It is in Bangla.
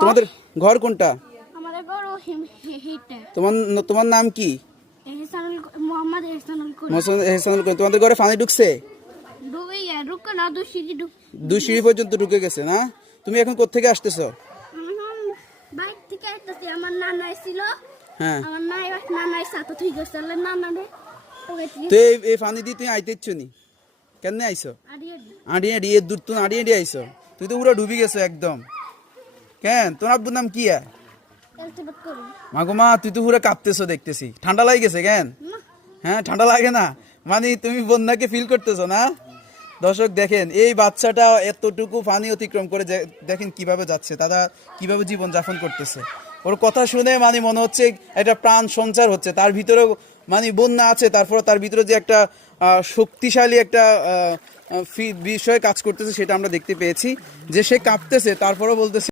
তোমাদের ঘর কোনটা? আমাদের ঘর হেইটা। তোমার নাম কি? এহসানুল মোহাম্মদ এহসানুল করিম। এহসানুল করিম। তোমাদের ঘরে পানি ঢুকছে? ঢুকে না, দুই সিঁড়ি পর্যন্ত ঢুকে গেছে না? তুমি এখন কোত্থেকে আসতেছো? বাইক থেকে আসতেছি। আমার নানা ছিল। হ্যাঁ, আমার নানাই সাথে ঠিক আছে। নানারে তো এই পানি দিয়ে তুমি আইতে ইচ্ছো নি? কেমনে আইছো? আড়ি আড়ি এর দূর তুমি আড়ি আড়ি আইছো? তুই তো পুরো ডুবি গেছো একদম। কেন তোর আব্বুর নাম কি? মাগো মা, তুই তো পুরো কাঁপতেছো দেখতেছি। ঠান্ডা লাগে গেছে কেন? হ্যাঁ, ঠান্ডা লাগে না মানে তুমি বন্যাকে ফিল করতেছো না? দর্শক দেখেন, এই বাচ্চাটা এতটুকু পানি অতিক্রম করে দেখেন কিভাবে যাচ্ছে, তারা কিভাবে জীবন যাপন করতেছে। ওর কথা শুনে মানে মনে হচ্ছে একটা প্রাণ সঞ্চার হচ্ছে তার ভিতরেও, মানে বন্যা আছে, তারপর তার ভিতরে যে একটা শক্তিশালী একটা বিষয় কাজ করতেছে সেটা আমরা দেখতে পেয়েছি, যে সে কাঁপতেছে তারপরেও বলতেছে